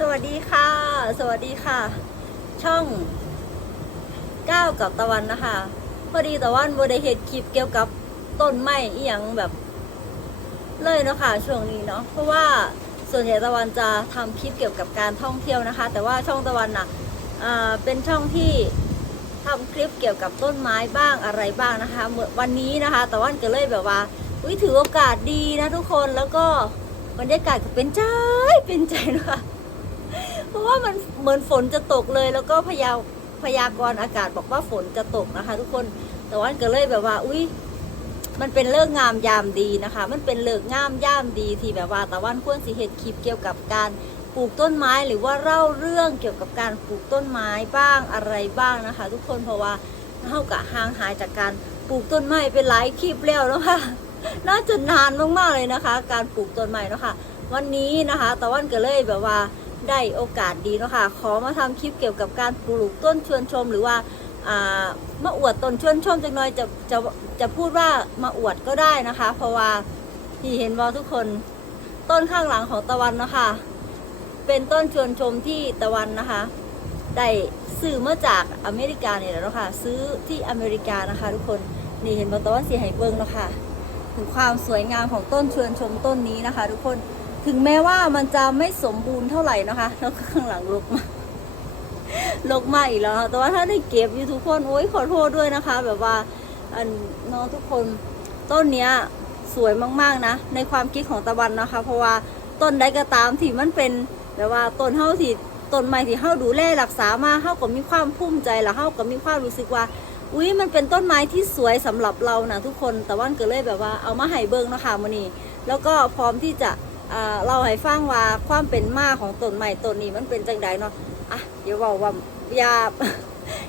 สวัสดีค่ะ สวัสดีค่ะ ช่องก้าวกับตะวันนะคะ พอดีตะวันบได้เฮ็ดคลิปเกี่ยวกับต้นไม้อีหยังแบบ เลยเนาะค่ะช่วงนี้เนาะเพราะว่าส่วนใหญ่ตะวันจะทำคลิปเกี่ยวกับการท่องเที่ยวนะคะ แต่ว่าช่องตะวันนะอ่าเป็นช่องที่ทำคลิปเกี่ยวกับต้นไม้บ้างอะไรบ้างนะคะเมื่อวันนี้นะคะตะวันก็เลยแบบว่าอุ้ยถือโอกาสดีนะทุกคนแล้วก็บรรยากาศก็เป็นใจเป็นใจนะคะ เพราะว่ามันเหมือนฝนจะตกเลย แล้วก็พยาพยากรณ์อากาศบอกว่าฝนจะตกนะคะ ทุกคนแต่วันก็เลยแบบว่า อุ้ยมันเป็นเลิกงามยามดีนะคะ มันเป็นเลิกงามยามดีที่แบบว่าตะวันควรสิเหตุคลิปเกี่ยวกับการปลูกต้นไม้หรือว่าเล่าเรื่องเกี่ยวกับการปลูกต้นไม้บ้างอะไรบ้างนะคะ ทุกคนเพราะว่าเท่ากับห่างหายจากการปลูกต้นไม้เป็นหลายคลิปแล้วนะคะน่าจะนานมากๆเลยนะคะ การปลูกต้นไม้นะคะ วันนี้นะคะตะวันก็เลยแบบว่า ได้โอกาสดีเนาะค่ะขอมาทำคลิปเกี่ยวกับการปลูกต้นชวนชม หรือว่ามาอวดต้นชวนชมจังหน่อยจะจะจะพูดว่ามาอวดก็ได้นะคะ เพราะว่าที่เห็นว่าทุกคนต้นข้างหลังของตะวันนะคะ เป็นต้นชวนชมที่ตะวันนะคะได้ซื้อมาจากอเมริกาเนี่ยแหละเนาะค่ะซื้อที่อเมริกานะคะ ทุกคนนี่เห็นว่าตะวันสีไหเบิงเนาะค่ะถึงความสวยงามของต้นชวนชมต้นนี้นะคะ ทุกคน ถึงแม้ว่ามันจะไม่สมบูรณ์เท่าไหร่นะคะ แล้วก็ข้างหลังลกมาลกมาอีกแล้วแต่ว่าถ้าได้เก็บอยู่ทุกคนโอ้ยขอโทษด้วยนะคะ แบบว่าอันน้องทุกคนต้นเนี้ยสวยมากๆนะ ในความคิดของตะวันนะคะ เพราะว่าต้นใดก็ตามที่มันเป็นแบบว่าต้นเฮาที่ต้นไม้ที่เฮาดูแลรักษามาเฮาก็มีความภูมิใจแล้วเฮาก็มีความรู้สึกว่าอุ้ยมันเป็นต้นไม้ที่สวยสำหรับเรานะทุกคน แต่ว่านก็เลยแบบว่าเอามาให้เบิ้งเนาะคะมื้อนี้แล้วก็พร้อมที่จะ เราให้ฟังว่าความเป็นมาของต้นไม้ต้นนี้มันเป็นจังใดเนาะอะเดี๋ยวบอกว่าอย่า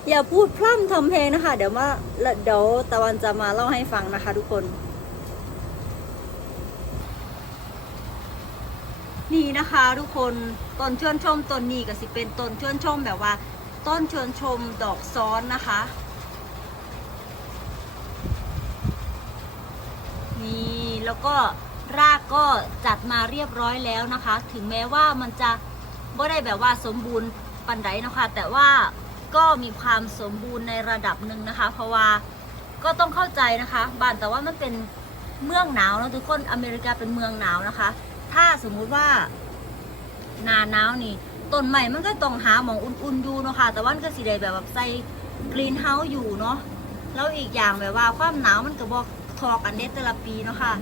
อย่าพูดพร่ำทำเพลงนะคะ เดี๋ยวมาแล้วเดี๋ยวตะวันจะมาเล่าให้ฟังนะคะ ทุกคน นี่นะคะ ทุกคนต้นชวนชมต้นนี้ก็สิเป็นต้นชวนชมแบบว่า ต้นชวนชมดอกซ้อนนะคะ นี่แล้วก็ รากก็จัดมาเรียบร้อยแล้วนะคะ ถึงแม้ว่ามันจะไม่ได้แบบว่าสมบูรณ์ปันไดนะคะ แต่ว่าก็มีความสมบูรณ์ในระดับหนึ่งนะคะ เพราะว่าก็ต้องเข้าใจนะคะบ้านแต่ว่ามันเป็นเมืองหนาวนะทุกคนอเมริกาเป็นเมืองหนาวนะคะ ถ้าสมมุติว่าหนาหนาวนี่ต้นใหม่มันก็ต้องหาหมองอุ่นๆอยู่เนาะค่ะแต่ว่านก็สิได้แบบว่าใส่กรีนเฮาส์อยู่เนาะแล้วอีกอย่างแบบว่าความหนาวมันก็บอกทอกันเด็แต่ละปีเนาะค่ะ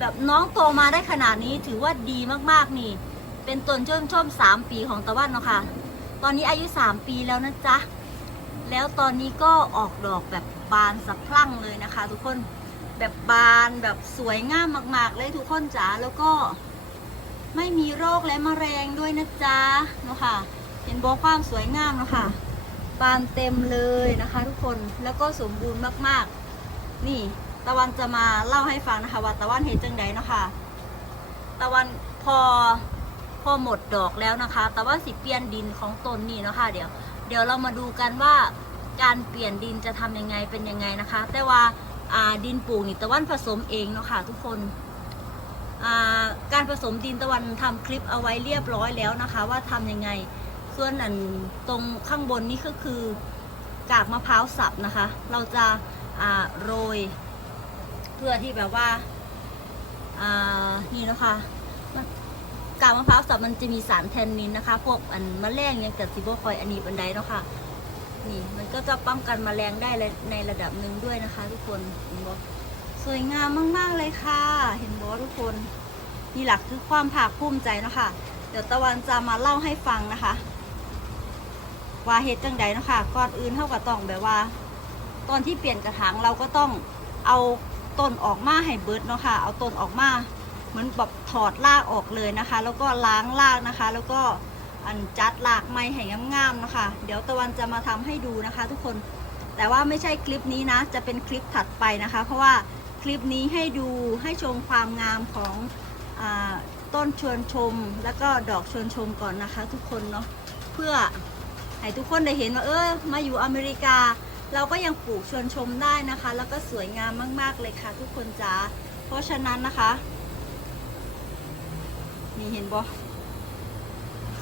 แบบน้องโตมาได้ขนาดนี้ถือว่าดีมากๆนี่ เป็นต้นชมชมสามปีของตะวันเนาะค่ะ ตอนนี้อายุสามปีแล้วนะจ๊ะ แล้วตอนนี้ก็ออกดอกแบบบานสะพรั่งเลยนะคะ ทุกคนแบบบานแบบสวยงามมาก ๆ เลยทุกคนจ๋าแล้วก็ไม่มีโรคและมะเร็งด้วยนะจ๊ะเนาะค่ะ เห็นบอกความสวยงามเนาะค่ะบานเต็มเลยนะคะ ทุกคนแล้วก็สมบูรณ์มาก ๆ นี่ ตะวันจะมาเล่าให้ฟังนะคะว่าตะวันเห็นจังใดเนาะค่ะตะวันพอพอหมดดอกแล้วนะคะตะวันสิเปลี่ยนดินของต้นนี่เนาะค่ะเดี๋ยวเดี๋ยวเรามาดูกันว่าการเปลี่ยนดินจะทำยังไงเป็นยังไงนะคะ แต่ว่าดินปลูกนี่ตะวันผสมเองเนาะค่ะทุกคนการผสมดินตะวันทำคลิปเอาไว้เรียบร้อยแล้วนะคะ ว่าทำยังไงส่วนอันตรงข้างบนนี้ก็คือกากมะพร้าวสับนะคะ เราจะโรย เพื่อที่แบบว่าอ่านี่นะคะกากมะพร้าวสับมันจะมีสารแทนนินนะคะ พวกอันมแมลงยังกับซิโบคอยอันนี้บันไดเนาะค่ะนี่มันก็จะป้องกันมแมลงได้ในระดับหนึ่งด้วยนะคะ ทุกคนเห็นบอสวยงามมาก ๆ เลยค่ะ เห็นบอทุกคนนี่หลักคือความภาคภูมิใจเนาะคะเดี๋ยวตะวันจะมาเล่าให้ฟังนะคะ ว่าเหตุจังใดเนาะคะก่อนอื่นเท่ากับต้องแบบว่า ตอนที่เปลี่ยนกระถางเราก็ต้องเอา ต้นออกมาให้เบิดเนาะค่ะ เอาต้นออกมาเหมือนแบบถอดรากออกเลยนะคะ แล้วก็ล้างรากนะคะ แล้วก็อันจัดรากไม้ให้งามๆนะคะ เดี๋ยวตะวันจะมาทำให้ดูนะคะ ทุกคน แต่ว่าไม่ใช่คลิปนี้นะ จะเป็นคลิปถัดไปนะคะ เพราะว่าคลิปนี้ให้ดูให้ชมความงามของอต้นชวนชม แล้วก็ดอกชวนชมก่อนนะคะ ทุกคนเนาะ เพื่อให้ทุกคนได้เห็นว่าเออมาอยู่อเมริกา เราก็ยังปลูกชวนชมได้นะคะ แล้วก็สวยงามมาก ๆ เลยค่ะ ทุกคนจ้าเพราะฉะนั้นนะคะนี่เห็นบ่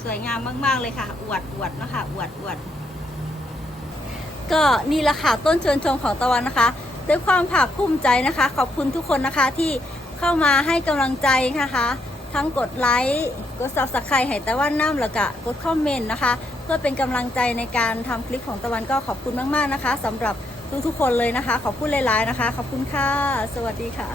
สวยงามมาก ๆ เลยค่ะ อวดอวดนะคะ อวดอวดก็นี่แหละค่ะต้นชวนชมของตะวันนะคะด้วยความภาคภูมิใจนะคะ ขอบคุณทุกคนนะคะที่เข้ามาให้กำลังใจนะคะ ทั้งกดไลค์กด subscribe ให้ตะวันน้ำแล้วก็กดคอมเมนต์นะคะ เพื่อเป็นกำลังใจในการทำคลิปของตะวันก็ขอบคุณมากๆนะคะสำหรับทุกๆคนเลยนะคะ ขอบคุณหลายๆนะคะ ขอบคุณค่ะ สวัสดีค่ะ